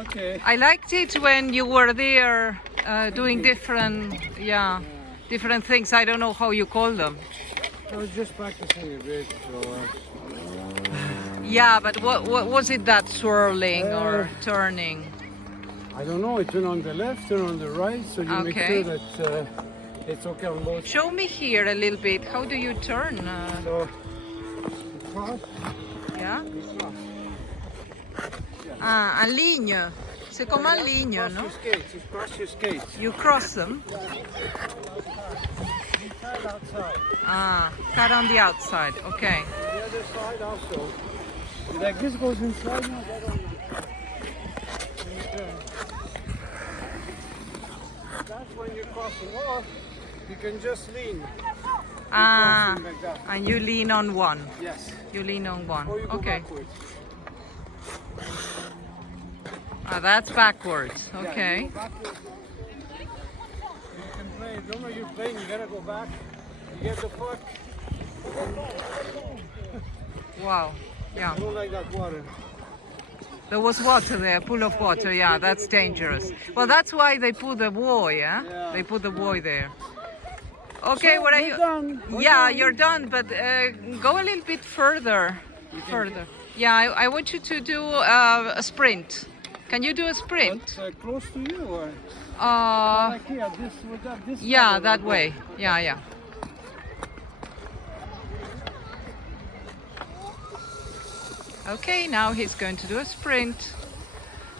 Okay. I liked it when you were there doing different things. I don't know how you call them. I was just practicing a bit, so... Yeah, but what was it, that swirling or turning? I don't know, it turn on the left, turn on the right, so you make sure that it's okay on both. Show me here a little bit. How do you turn? So, cross. Yeah? Cross. Ah, en ligne. C'est comme en ligne, Cross no? your skates, you cross your skates. You cross them. Inside, outside. Ah, cut on the outside. Okay. The other side also. Like this goes inside now, that on that's when you're crossing off, you can just lean. Ah, Like that. and you lean on one. Yes. You lean on one. Or you go Okay. backwards. Ah, that's backwards. Yeah, Okay. you go backwards. You can play, don't know you're playing, you gotta go back. You get the puck. Wow. Yeah. I don't like that water. There was water there, pool of water. Yeah, that's dangerous. Well, that's why they put the buoy, yeah? Yeah. They put the buoy there. Okay, So, what are we're you? done. We're Yeah, done. you're done, but go a little bit further. Further. Yeah, I want you to do a sprint. Can you do a sprint? But, close to you or? Uh, Like here, this, with that, this yeah, side that or way. Yeah, yeah. Okay, now he's going to do a sprint.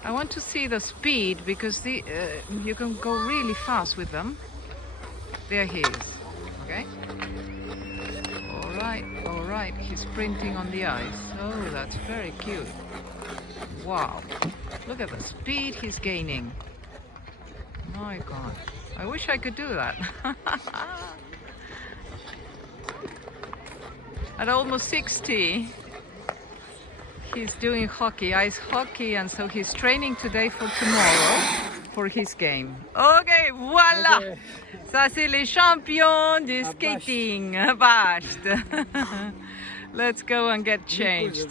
I want to see the speed because you can go really fast with them. There he is. Okay. All right. He's sprinting on the ice. Oh, that's very cute. Wow. Look at the speed he's gaining. My God. I wish I could do that. At almost 60. He's doing hockey, ice hockey, and so he's training today for tomorrow for his game. Ok, voilà! Okay. Ça, c'est les champions du skating. Bast. Let's go and get changed.